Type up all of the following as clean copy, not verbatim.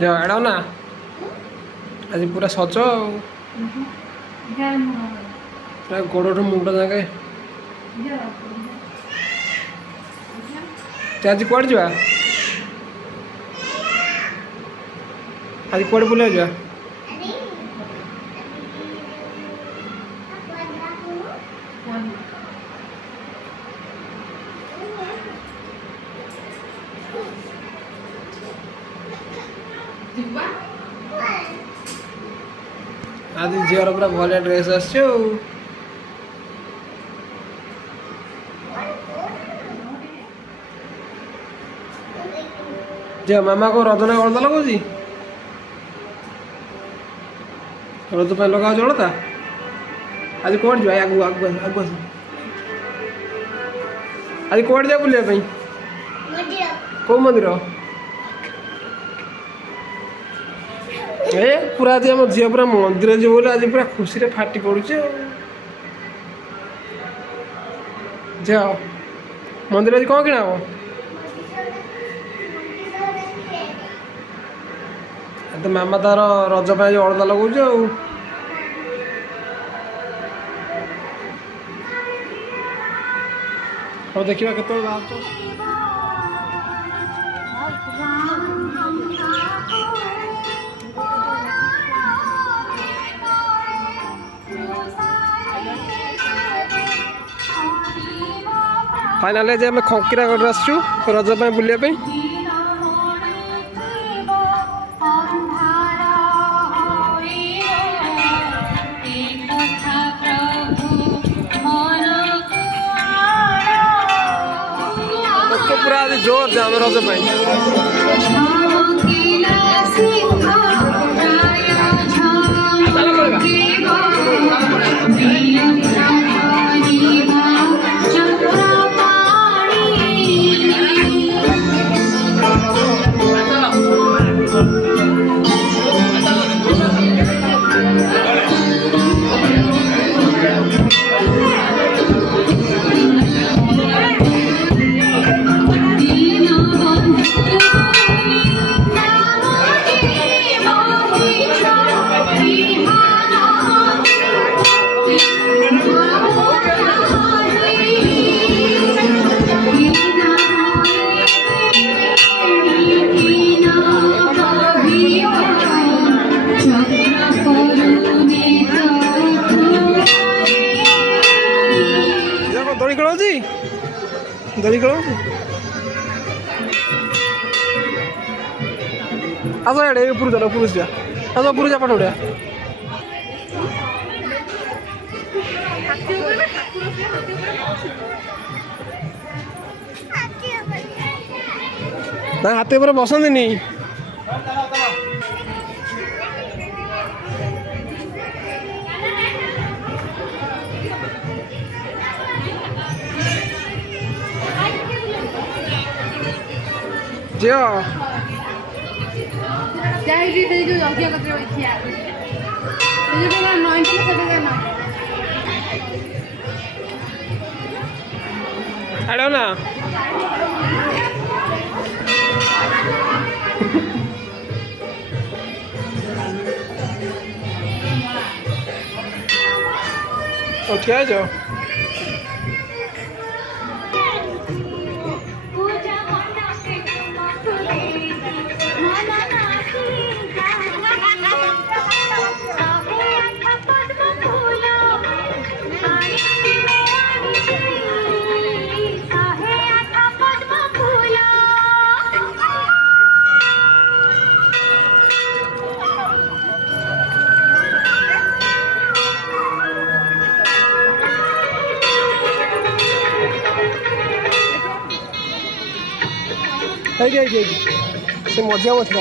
जा एड़ा ना आज पूरा सच पूरा गोड़ मुंड जाके आज कौड़ जा आज कौड़ बुला जा आज झीवर पूरा भल ड्रेस आसो मामा को रजना अलता लगुच रज पे लगा अलता आज कौन जा आगु आगु आगु आज कौन जा बुलाया कौ मंदिर ए पूरा आज आम झील पूरा मंदिर जो बोले आज पूरा खुशी रे फाटी पड़ुचे जाओ मंदिर आज कौन किना हम तो मामा तार रज पे अलता लगुच देखा केत फाइनाल आम खंकीरागढ़ आसु रज बुलाया पूरा आज जोर जाम रज दली खेल आस एडे ऊपर जा ऊपर जा आस ऊपर जा पाठ उड़ा ना हाथी पर बसंती जो I ना उठ जाओ से मजा मत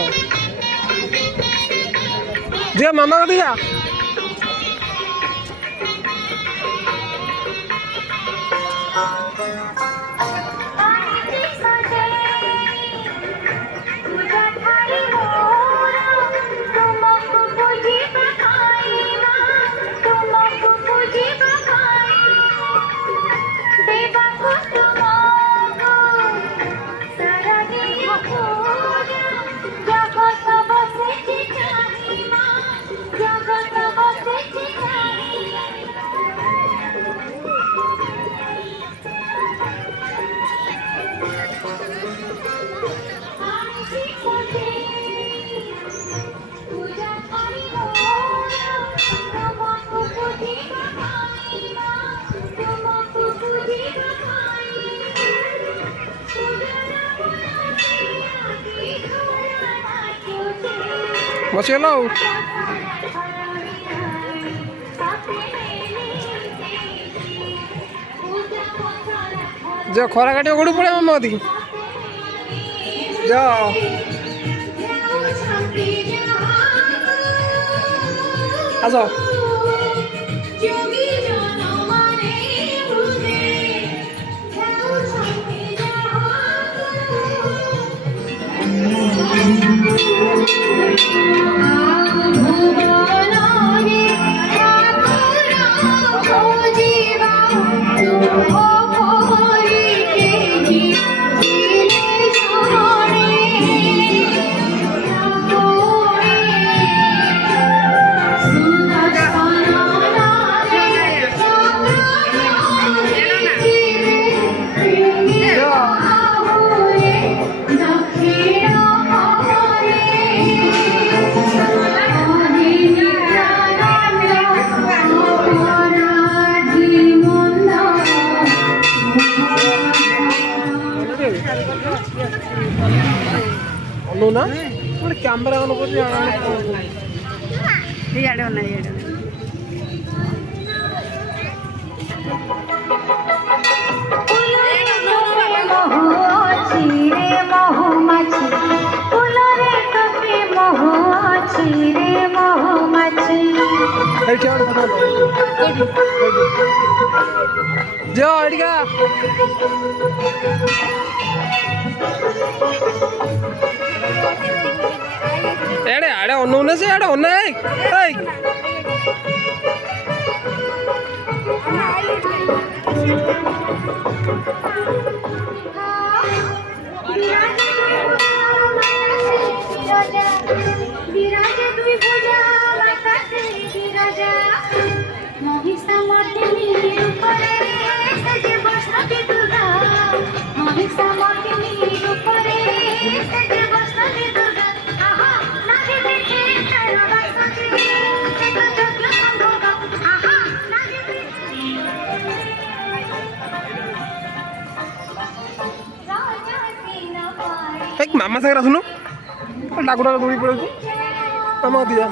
जे मामा कभी जा ବସିଗଲ ଆଉ। ଯ ଖରା କାଟିବ କୋଉଠି ପଳେଇବ ମତି ଯ ଆସ ना गोटे कैमरा ऑन कर जो अड़िका एड़े आड़े ओनू से आड़े ओने मामा सागर आसुनु डाकुटा दौड़ी पड़े मामा दिया